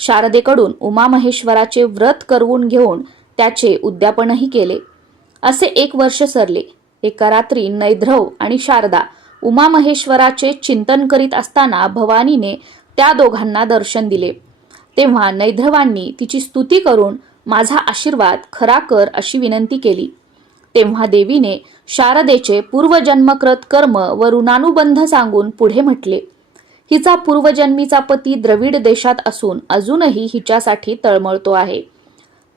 शारदेकडून उमामहेश्वराचे व्रत करवून घेऊन त्याचे उद्यापनही केले. असे 1 वर्ष सरले. एका रात्री नैध्रव आणि शारदा उमामहेश्वराचे चिंतन करीत असताना भवानीने त्या दोघांना दर्शन दिले. तेव्हा नैध्रवांनी तिची स्तुती करून माझा आशीर्वाद खरा कर अशी विनंती केली. तेव्हा देवीने शारदेचे पूर्वजन्मकृत कर्म व ऋणानुबंध सांगून पुढे म्हटले, हिचा पूर्वजन्मीचा पती द्रविड देशात असून अजूनही हिच्यासाठी तळमळतो आहे.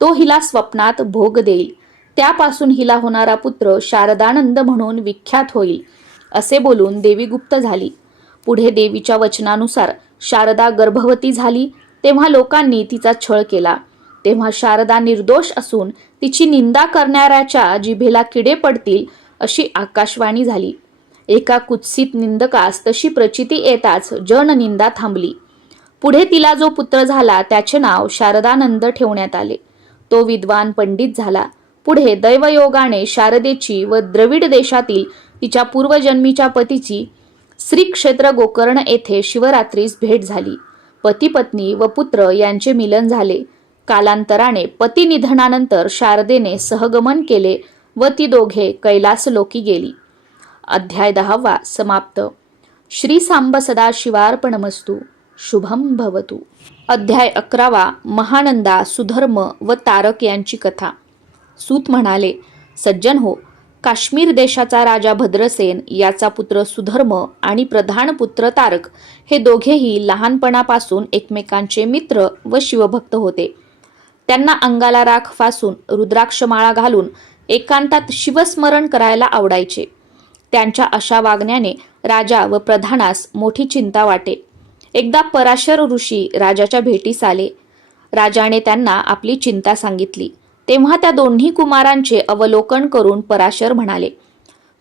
तो हिला स्वप्नात भोग देईल. त्यापासून हिला होणारा पुत्र शारदानंद म्हणून विख्यात होईल असे बोलून देवी गुप्त झाली. पुढे देवीच्या वचनानुसार शारदा गर्भवती झाली. तेव्हा लोकांनी तिचा छळ केला. तेव्हा शारदा निर्दोष असून तिची निंदा करणाऱ्याच्या जिभेला किडे पडतील अशी आकाशवाणी झाली. एका कुत्सित निंदकास तशी प्रचिती येताच जननिंदा थांबली. पुढे तिला जो पुत्र झाला त्याचे नाव शारदानंद ठेवण्यात आले. तो विद्वान पंडित झाला. पुढे दैवयोगाने शारदेची व द्रविड देशातील तिच्या पूर्वजन्मीच्या पतीची श्री क्षेत्र गोकर्ण येथे शिवरात्रीस भेट झाली. पती पत्नी व पुत्र यांचे मिलन झाले. कालांतराने पती निधनानंतर शारदेने सहगमन केले व ती दोघे कैलासलोकी गेली. अध्याय 10 समाप्त. श्री सांब सदा शिवार्पणमस्तु. शुभम भवतु. अध्याय 11 महानंदा, सुधर्म व तारक यांची कथा. सूत म्हणाले, सज्जन हो, काश्मीर देशाचा राजा भद्रसेन याचा पुत्र सुधर्म आणि प्रधान पुत्र तारक हे दोघेही लहानपणापासून एकमेकांचे मित्र व शिवभक्त होते. त्यांना अंगाला राख फासून रुद्राक्षमाळा घालून एकांतात शिवस्मरण करायला आवडायचे. त्यांच्या अशा वागण्याने राजा व प्रधानास मोठी चिंता वाटे. एकदा पराशर ऋषी राजाच्या भेटीस आले. राजाने त्यांना आपली चिंता सांगितली. तेव्हा त्या दोन्ही कुमारांचे अवलोकन करून पराशर म्हणाले,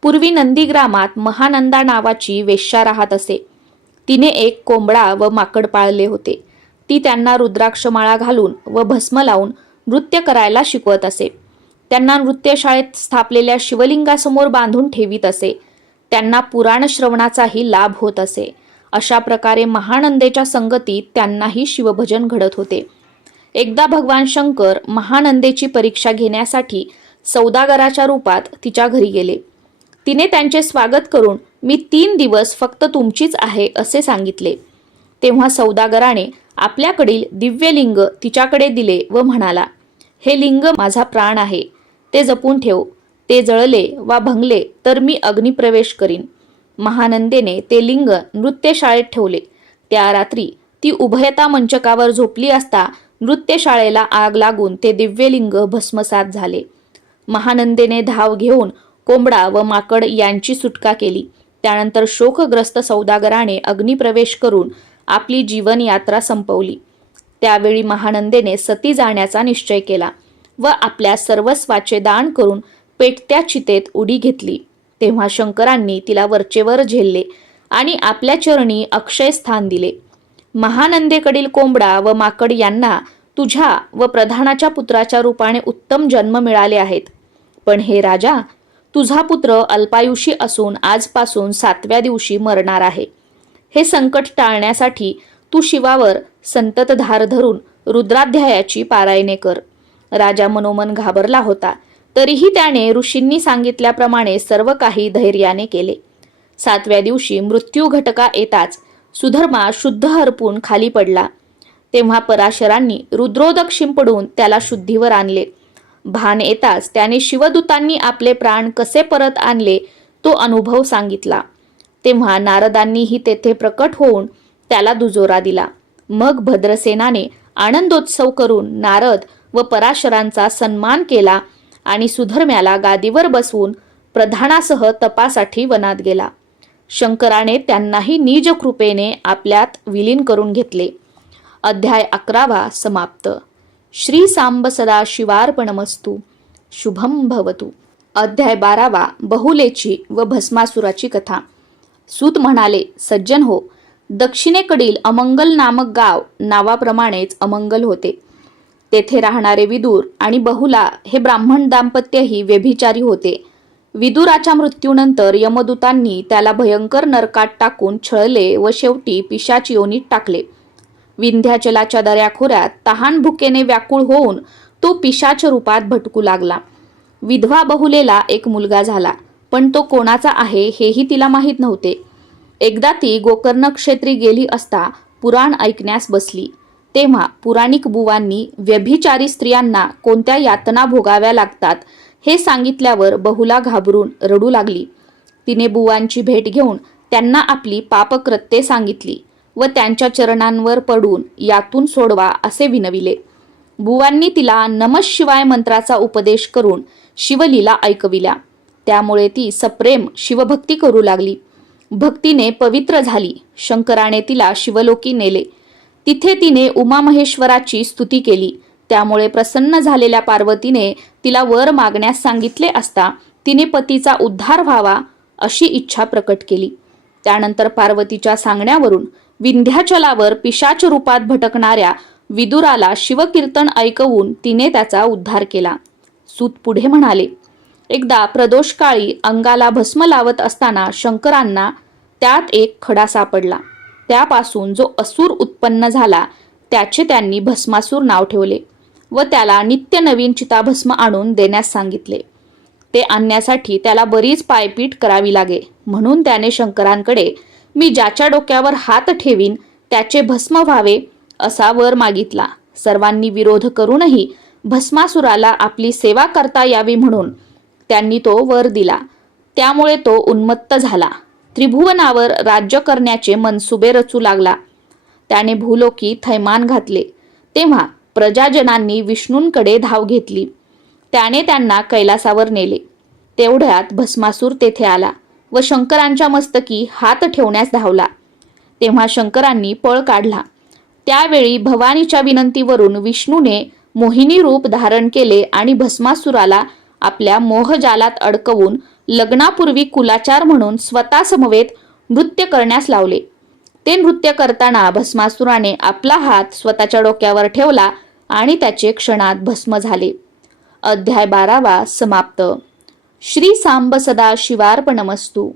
पूर्वी नंदीग्रामात महानंदा नावाची वेश्या राहत असे. तिने एक कोंबडा व माकड पाळले होते. ती त्यांना रुद्राक्षमाळा घालून व भस्म लावून नृत्य करायला शिकवत असे. त्यांना नृत्यशाळेत स्थापलेल्या शिवलिंगासमोर बांधून ठेवीत असे. त्यांना पुराण श्रवणाचाही लाभ होत असे. अशा प्रकारे महानंदेच्या संगतीत त्यांनाही शिवभजन घडत होते. एकदा भगवान शंकर महानंदेची परीक्षा घेण्यासाठी सौदागराच्या रूपात तिच्या घरी गेले. तिने त्यांचे स्वागत करून मी 3 दिवस फक्त तुमचीच आहे असे सांगितले. तेव्हा सौदागराने आपल्याकडील दिव्यलिंग तिच्याकडे दिले व म्हणाला, हे लिंग माझा प्राण आहे, ते जपून ठेव. ते जळले वा भंगले तर मी अग्निप्रवेश करीन. महानंदेने ते लिंग नृत्यशाळेत ठेवले. त्या रात्री ती उभयता मंचकावर झोपली असता नृत्यशाळेला आग लागून ते दिव्यलिंग भस्मसात झाले. महानंदेने धाव घेऊन कोंबडा व माकड यांची सुटका केली. त्यानंतर शोकग्रस्त सौदागराने अग्निप्रवेश करून आपली जीवन यात्रा संपवली. त्यावेळी महानंदेने सती जाण्याचा निश्चय केला व आपल्या सर्वस्वाचे दान करून पेटत्या चितेत उडी घेतली. तेव्हा शंकरांनी तिला वरचेवर झेलले आणि आपल्या चरणी अक्षय स्थान दिले. महानंदेकडील कोंबडा व माकड यांना तुझ्या व प्रधानाच्या पुत्राच्या रूपाने उत्तम जन्म मिळाले आहेत. पण हे राजा, तुझा पुत्र अल्पायुषी असून आजपासून 7व्या दिवशी मरणार आहे. हे संकट टाळण्यासाठी तू शिवावर संतत धार धरून रुद्राध्यायाची पारायणे कर. राजा मनोमन घाबरला होता, तरीही त्याने ऋषींनी सांगितल्याप्रमाणे सर्व काही धैर्याने केले. 7व्या दिवशी मृत्यू घटका येताच सुधर्मा शुद्ध हरपून खाली पडला. तेव्हा पराशरांनी रुद्रोदक शिंपडून त्याला शुद्धीवर आणले. भान येताच त्याने शिवदूतांनी आपले प्राण कसे परत आणले तो अनुभव सांगितला. तेव्हा नारदांनीही तेथे प्रकट होऊन त्याला दुजोरा दिला. मग भद्रसेनाने आनंदोत्सव करून नारद व पराशरांचा सन्मान केला आणि सुधर्म्याला गादीवर बसवून प्रधानासह तपासाठी वनात गेला. शंकराने त्यांनाही निज कृपेने आपल्यात विलीन करून घेतले. अध्याय 11वा समाप्त. श्री सांब सदा शिवार्पणमस्तु. शुभम भवतु. अध्याय 12वा बहुलेची व भस्मासुराची कथा. सूत म्हणाले, सज्जन हो, दक्षिणेकडील अमंगल नामक गाव नावाप्रमाणेच अमंगल होते. तेथे राहणारे विदुर आणि बहुला हे ब्राह्मण दाम्पत्यही व्यभिचारी होते. विदुराच्या मृत्यूनंतर यमदूतांनी त्याला भयंकर नरकात टाकून छळले व शेवटी पिशाच योनीत टाकले. विंध्याचलाच्या दऱ्याखोऱ्यात तहान भुकेने व्याकुळ होऊन तो पिशाच रूपात भटकू लागला. विधवा बहुलेला एक मुलगा झाला, पण तो कोणाचा आहे हेही तिला माहीत नव्हते. एकदा ती गोकर्ण क्षेत्री गेली असता पुराण ऐकण्यास बसली. तेव्हा पुराणिक बुवांनी व्यभिचारी स्त्रियांना कोणत्या यातना भोगाव्या लागतात हे सांगितल्यावर बहुला घाबरून रडू लागली. तिने बुवांची भेट घेऊन त्यांना आपली पापकृत्ये सांगितली व त्यांच्या चरणांवर पडून यातून सोडवा असे विनविले. बुवांनी तिला नमः शिवाय मंत्राचा उपदेश करून शिवलीला ऐकविल्या. त्यामुळे ती सप्रेम शिवभक्ती करू लागली. भक्तीने पवित्र झाली. शंकराने तिला शिवलोकी नेले. तिथे तिने उमामहेश्वराची स्तुती केली. त्यामुळे प्रसन्न झालेल्या पार्वतीने तिला वर मागण्यास सांगितले असता तिने पतीचा उद्धार व्हावा अशी इच्छा प्रकट केली. त्यानंतर पार्वतीच्या सांगण्यावरून विंध्याचलावर पिशाच रूपात भटकणाऱ्या विदुराला शिवकीर्तन ऐकवून तिने त्याचा उद्धार केला. सूत पुढे म्हणाले, एकदा प्रदोषकाळी अंगाला भस्म लावत असताना शंकरांना त्यात एक खडा सापडला. त्यापासून जो असुर उत्पन्न झाला त्याचे त्यांनी भस्मासूर नाव ठेवले व त्याला नित्य नवीन चिताभस्म आणून देण्यास सांगितले. ते आणण्यासाठी त्याला बरीच पायपीट करावी लागे. म्हणून त्याने शंकरांकडे मी ज्याच्या डोक्यावर हात ठेवीन त्याचे भस्म व्हावे असा वर मागितला. सर्वांनी विरोध करूनही भस्मासुराला आपली सेवा करता यावी म्हणून त्यांनी तो वर दिला. त्यामुळे तो उन्मत्त झाला. त्रिभुवनावर राज्य करण्याचे मनसुबे रचू लागला. त्याने भूलोकी थैमान घातले. तेव्हा प्रजाजनांनी विष्णूंकडे धाव घेतली. त्याने त्यांना कैलासावर नेले. तेवढ्यात भस्मासूर तेथे आला व शंकरांच्या मस्तकी हात ठेवण्यास धावला. तेव्हा शंकरांनी पळ काढला. त्यावेळी भवानीच्या विनंतीवरून विष्णूने मोहिनी रूप धारण केले आणि भस्मासुराला आपल्या मोहजालात अडकवून लग्नापूर्वी कुलाचार म्हणून स्वतः समवेत नृत्य करण्यास लावले. ते नृत्य करताना भस्मासुराने आपला हात स्वतःच्या डोक्यावर ठेवला आणि त्याचे क्षणात भस्म झाले. अध्याय 12वा समाप्त. श्री सांब सदा शिवार्पणमस्तु.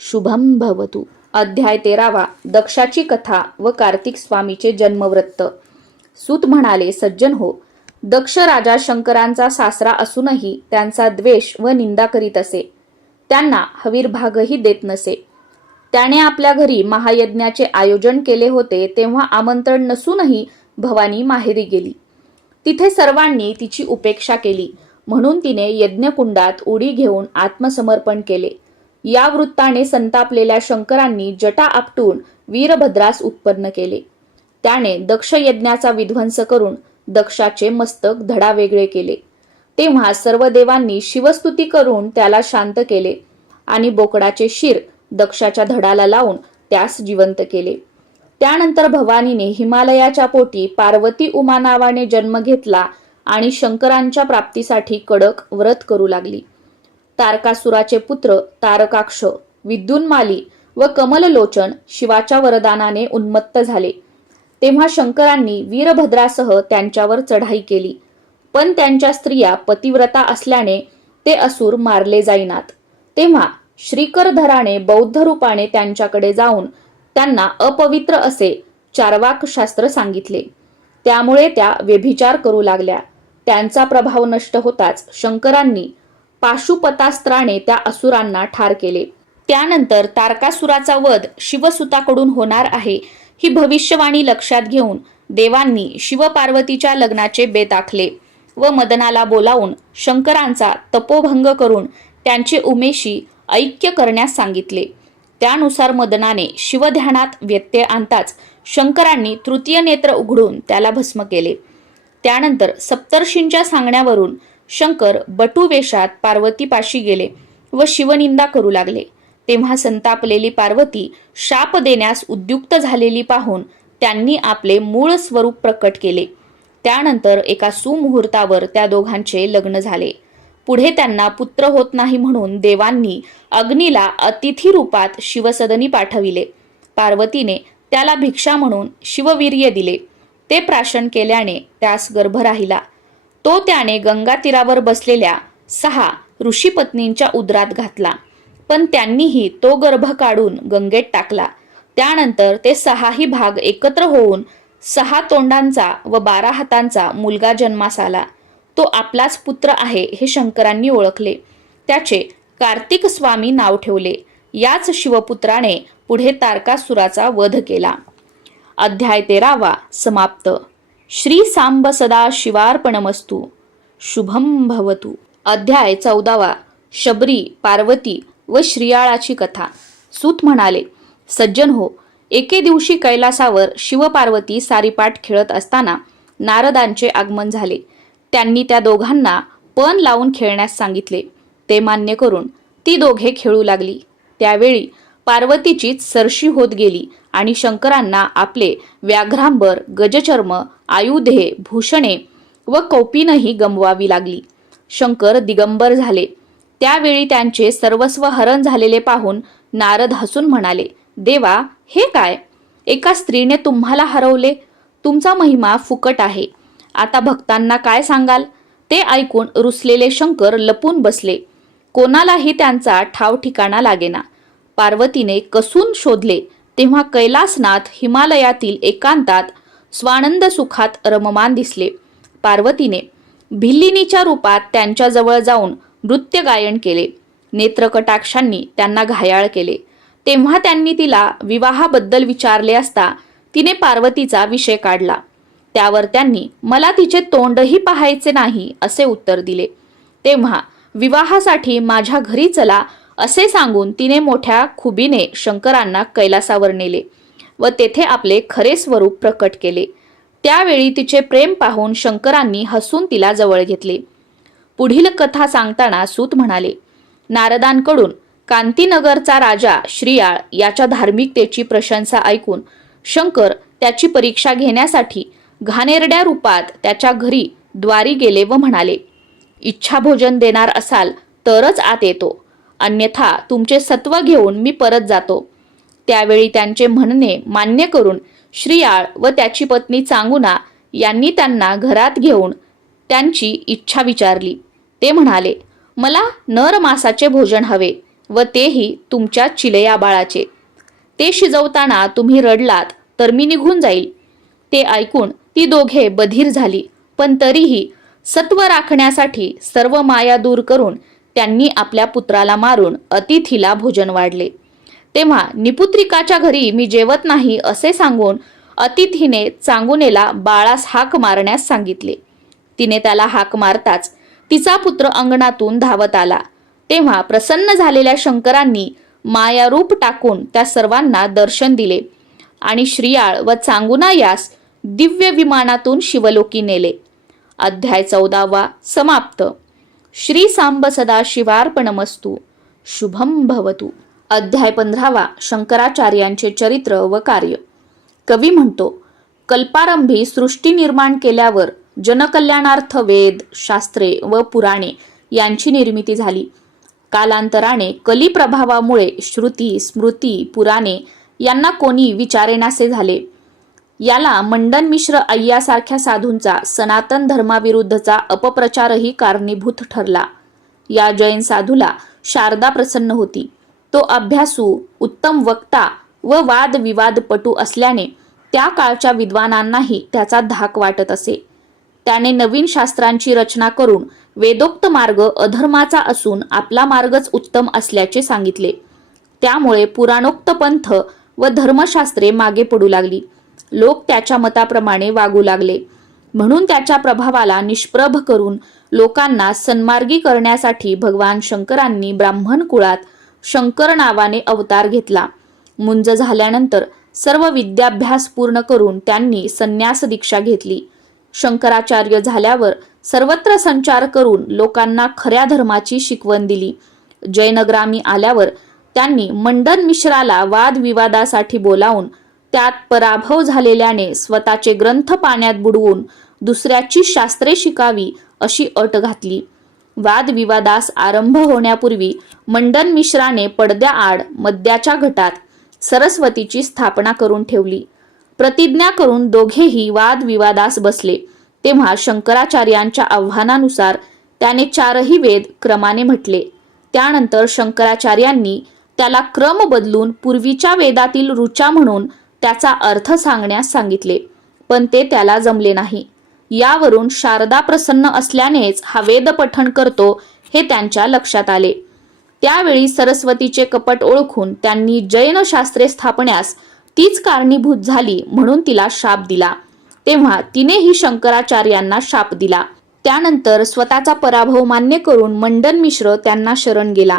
शुभम भवतु. अध्याय 13वा दक्षाची कथा व कार्तिक स्वामीचे जन्मवृत्त. सूत म्हणाले, सज्जन हो, दक्ष राजा शंकरांचा सासरा असूनही त्यांचा द्वेष व निंदा करीत असे. त्यांना हवीरभागही देत नसे. त्याने आपल्या घरी महायज्ञाचे आयोजन केले होते तेव्हा आमंत्रण नसूनही भवानी माहेरी गेली. तिथे सर्वांनी तिची उपेक्षा केली म्हणून तिने यज्ञकुंडात उडी घेऊन आत्मसमर्पण केले. या वृत्ताने संतापलेल्या शंकरांनी जटा आपटून वीरभद्रास उत्पन्न केले. त्याने दक्ष यज्ञाचा विध्वंस करून दक्षाचे मस्तक धडावेगळे केले. तेव्हा सर्व देवांनी शिवस्तुती करून त्याला शांत केले आणि बोकडाचे शिर दक्षाच्या धडाला लावून त्यास जिवंत केले. त्यानंतर भवानीने हिमालयाच्या पोटी पार्वती उमा नावाने जन्म घेतला आणि शंकरांच्या प्राप्तीसाठी कडक व्रत करू लागली. तारकासुराचे पुत्र तारकाक्ष, विद्युन्माली व कमललोचन शिवाच्या वरदानाने उन्मत्त झाले. तेव्हा शंकरांनी वीरभद्रासह त्यांच्यावर चढाई केली, पण त्यांच्या स्त्रिया पतिव्रता असल्याने ते असुर मारले जाईनात. तेव्हा श्रीकरधराने बौद्ध रूपाने त्यांच्याकडे जाऊन त्यांना अपवित्र असे चार्वाक शास्त्र सांगितले. त्यामुळे त्या व्यभिचार करू लागल्या. त्यांचा प्रभाव नष्ट होताच शंकरांनी पाशुपतास्त्राने त्या असुरांना ठार केले. त्यानंतर तारकासुराचा वध शिवसुताकडून होणार आहे ही भविष्यवाणी लक्षात घेऊन देवांनी शिवपार्वतीच्या लग्नाचे बेत आखले व मदनाला बोलावून शंकरांचा तपोभंग करून त्यांचे उमेशी ऐक्य करण्यास सांगितले. त्यानुसार मदनाने शिवध्यानात व्यत्यय आणताच शंकरांनी तृतीय नेत्र उघडून त्याला भस्म केले. त्यानंतर सप्तर्षींच्या सांगण्यावरून शंकर बटुवेशात पार्वतीपाशी गेले व शिवनिंदा करू लागले. तेव्हा संतापलेली पार्वती शाप देण्यास उद्युक्त झालेली पाहून त्यांनी आपले मूळ स्वरूप प्रकट केले. त्यानंतर एका सुमुहूर्तावर त्या दोघांचे लग्न झाले. पुढे त्यांना पुत्र होत नाही म्हणून देवांनी अग्नीला अतिथी रूपात शिवसदनी पाठविले. पार्वतीने त्याला भिक्षा म्हणून शिववीर्य दिले. ते प्राशन केल्याने त्यास गर्भ राहिला. तो त्याने गंगा तीरावर बसलेल्या 6 ऋषीपत्नींच्या उदरात घातला, पण त्यांनीही तो गर्भ काढून गंगेत टाकला. त्यानंतर ते 6ही भाग एकत्र होऊन 6 तोंडांचा व 12 हातांचा मुलगा जन्मास आला. तो आपलाच पुत्र आहे हे शंकरांनी ओळखले. त्याचे कार्तिक स्वामी नाव ठेवले. याच शिवपुत्राने पुढे तारकासुराचा वध केला. अध्याय 13 समाप्त. श्री सांब सदा शिवार्पणमस्तु. शुभम भवतु. अध्याय 14 शबरी, पार्वती व श्रीयाळाची कथा. सूत म्हणाले, सज्जन हो, एके दिवशी कैलासावर शिवपार्वती सारीपाट खेळत असताना नारदांचे आगमन झाले. त्यांनी त्या दोघांना पण लावून खेळण्यास सांगितले. ते मान्य करून ती दोघे खेळू लागली. त्यावेळी पार्वतीचीच सरशी होत गेली आणि शंकरांना आपले व्याघ्रांबर, गजचर्म, आयुधे, भूषणे व कौपीनही गमवावी लागली. शंकर दिगंबर झाले. त्यावेळी त्यांचे सर्वस्व हरण झालेले पाहून नारद हसून म्हणाले, देवा, हे काय? एका स्त्रीने तुम्हाला हरवले. तुमचा महिमा फुकट आहे. आता भक्तांना काय सांगाल? ते ऐकून रुसलेले शंकर लपून बसले. कोणालाही त्यांचा ठाव ठिकाणा लागेना. पार्वतीने कसून शोधले तेव्हा कैलासनाथ हिमालयातील एकांतात स्वानंद सुखात रममान दिसले. पार्वतीने भिल्लिनीच्या रूपात त्यांच्या जवळ जाऊन नृत्य गायन केले. नेत्रकटाक्षांनी त्यांना घायाळ केले. तेव्हा त्यांनी तिला विवाहाबद्दल विचारले असता तिने पार्वतीचा विषय काढला. त्यावर त्यांनी मला तिचे तोंडही पाहायचे नाही असे उत्तर दिले. तेव्हा विवाहासाठी माझ्या घरी चला असे सांगून तिने मोठ्या खुबीने शंकरांना कैलासावर नेले व तेथे आपले खरे स्वरूप प्रकट केले. त्यावेळी तिचे प्रेम पाहून शंकरांनी हसून तिला जवळ घेतले. पुढील कथा सांगताना सूत म्हणाले, नारदांकडून कांतीनगरचा राजा श्रीयाळ याच्या धार्मिकतेची प्रशंसा ऐकून शंकर त्याची परीक्षा घेण्यासाठी घाणेरड्या रूपात त्याच्या घरी द्वारी गेले व म्हणाले, इच्छा भोजन देणार असाल तरच आत येतो, अन्यथा तुमचे सत्व घेऊन मी परत जातो. त्यावेळी त्यांचे म्हणणे मान्य करून श्रीयाळ व त्याची पत्नी चांगुना यांनी त्यांना घरात घेऊन त्यांची इच्छा विचारली. ते म्हणाले, मला नर मासाचे भोजन हवे व तेही तुमच्या चिलया बाळाचे. ते शिजवताना तुम्ही रडलात तर मी निघून जाईल. ते ऐकून ती दोघे बधीर झाली, पण तरीही सत्व राखण्यासाठी सर्व माया दूर करून त्यांनी आपल्या पुत्राला मारून अतिथीला भोजन वाढले. तेव्हा निपुत्रिकाच्या घरी मी जेवत नाही असे सांगून अतिथीने चांगुनेला बाळास हाक मारण्यास सांगितले. तिने त्याला हाक मारताच तिचा पुत्र अंगणातून धावत आला. तेव्हा प्रसन्न झालेल्या शंकरांनी मायारूप टाकून त्या सर्वांना दर्शन दिले आणि श्रीयाळ व चांगुना यास दिव्य विमानातून शिवलोकी नेले. अध्याय 14 समाप्त. श्री सांब सदा शिवार्पणमस्तु. शुभम भवतु. अध्याय 15 शंकराचार्यांचे चरित्र व कार्य. कवी म्हणतो, कल्पारंभी सृष्टी निर्माण केल्यावर जनकल्याणार्थ वेद, शास्त्रे व पुराणे यांची निर्मिती झाली. कालांतराने कली प्रभावामुळे श्रुती, स्मृती, पुराणे यांना कोणी विचारेनासे झाले. याला मंडन मिश्र अय्यासारख्या साधूंचा सनातन धर्माविरुद्धचा अपप्रचारही कारणीभूत ठरला. या जैन साधूला शारदा प्रसन्न होती. तो अभ्यासू, उत्तम वक्ता व वादविवादपटू असल्याने त्या काळच्या विद्वानांनाही त्याचा धाक वाटत असे. त्याने नवीन शास्त्रांची रचना करून वेदोक्त मार्ग अधर्माचा असून आपला मार्गच उत्तम असल्याचे सांगितले. त्यामुळे पुराणोक्त पंथ व धर्मशास्त्रे मागे पडू लागली. लोक त्याच्या मताप्रमाणे वागू लागले. म्हणून त्याच्या प्रभावाला निष्प्रभ करून लोकांना सन्मार्गी करण्यासाठी भगवान शंकरांनी ब्राह्मण कुळात शंकर नावाने अवतार घेतला. मुंज झाल्यानंतर सर्व विद्याभ्यास पूर्ण करून त्यांनी संन्यास दीक्षा घेतली. शंकराचार्य झाल्यावर सर्वत्र संचार करून लोकांना खऱ्या धर्माची शिकवण दिली. जयनग्रामी आल्यावर त्यांनी मंडन मिश्राला वादविवादासाठी बोलावून त्यात पराभव झालेल्याने स्वतःचे ग्रंथ पाण्यात बुडवून दुसऱ्याची शास्त्रे शिकावी अशी अट घातली. वादविवादास आरंभ होण्यापूर्वी मंडन मिश्राने पडद्याआड मद्याच्या घटात सरस्वतीची स्थापना करून ठेवली. प्रतिज्ञा करून दोघेही वादविवादास बसले. तेव्हा शंकराचार्यांच्या आव्हानानुसार त्याने 4ही वेद क्रमाने म्हटले. त्यानंतर शंकराचार्यांनी त्याला क्रम बदलून पूर्वीच्या वेदातील ऋचा म्हणून त्याचा अर्थ सांगण्यास सांगितले, पण ते त्याला जमले नाही. यावरून शारदा प्रसन्न असल्यानेच हा वेद पठण करतो हे त्यांच्या लक्षात आले. त्यावेळी सरस्वतीचे कपट ओळखून त्यांनी जैन शास्त्रे स्थापण्यास तीच कारणीभूत झाली म्हणून तिला शाप दिला. तेव्हा तिनेही शंकराचार्यांना शाप दिला. त्यानंतर स्वतःचा पराभव मान्य करून मंडन मिश्र त्यांना शरण गेला.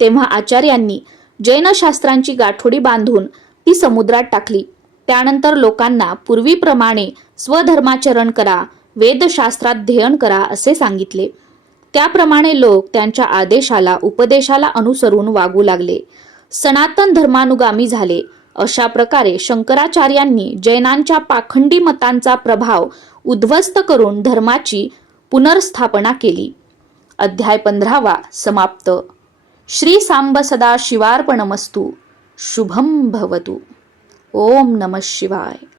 तेव्हा आचार्यांनी जैन शास्त्रांची गाठोडी बांधून ती समुद्रात टाकली. त्यानंतर लोकांना पूर्वीप्रमाणे स्वधर्माचरण करा, वेदशास्त्राध्ययन करा असे सांगितले. त्याप्रमाणे लोक त्यांच्या आदेशाला उपदेशाला अनुसरून वागू लागले. सनातन धर्मानुगामी झाले. अशा प्रकारे शंकराचार्यांनी जैनांच्या पाखंडी मतांचा प्रभाव उद्ध्वस्त करून धर्माची पुनर्स्थापना केली. अध्याय 15 समाप्त. श्री सांब सदा शिवार्पणमस्तु. शुभम भवतु. ओम नमः शिवाय.